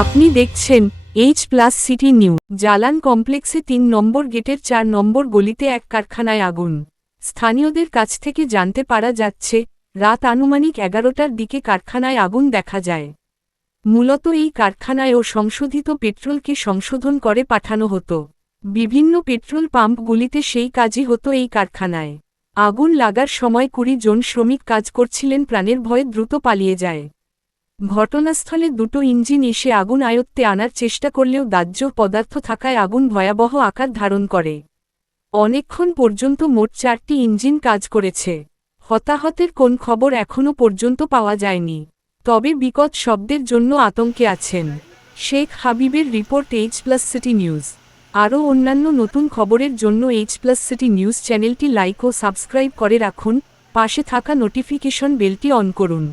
আপনি দেখছেন H plus city new Jalan কমপ্লেক্সে তিন নম্বর গেটের চার নম্বর গলিতে এক কারখানায় আগুন। স্থানীয়দের কাছ থেকে জানতে পারা যাচ্ছে, রাত আনুমানিক এগারোটার দিকে কারখানায় আগুন দেখা যায়। মূলত এই কারখানায় ও সংশোধিত পেট্রোলকে সংশোধন করে পাঠানো হতো। বিভিন্ন পেট্রোল পাম্পগুলিতে সেই কাজই হতো এই কারখানায়। আগুন লাগার সময় কুড়ি জন শ্রমিক কাজ করছিলেন, প্রাণের ভয়ে দ্রুত পালিয়ে যায়। ঘটনাস্থলে দুটো ইঞ্জিন এসে আগুন আয়ত্তে আনার চেষ্টা করলেও দাহ্য পদার্থ থাকায় আগুন ভয়াবহ আকার ধারণ করে। অনেকক্ষণ পর্যন্ত মোট চারটি ইঞ্জিন কাজ করেছে। হতাহতের কোন খবর এখনও পর্যন্ত পাওয়া যায়নি। তবে বিকট শব্দের জন্য আতঙ্কে আছেন। শেখ হাবিবের report H plus city news. আরও অন্যান্য নতুন খবরের জন্য এইচ প্লাস সিটি নিউজ চ্যানেলটি লাইক ও সাবস্ক্রাইব করে রাখুন। পাশে থাকা নোটিফিকেশন বেলটি অন করুন।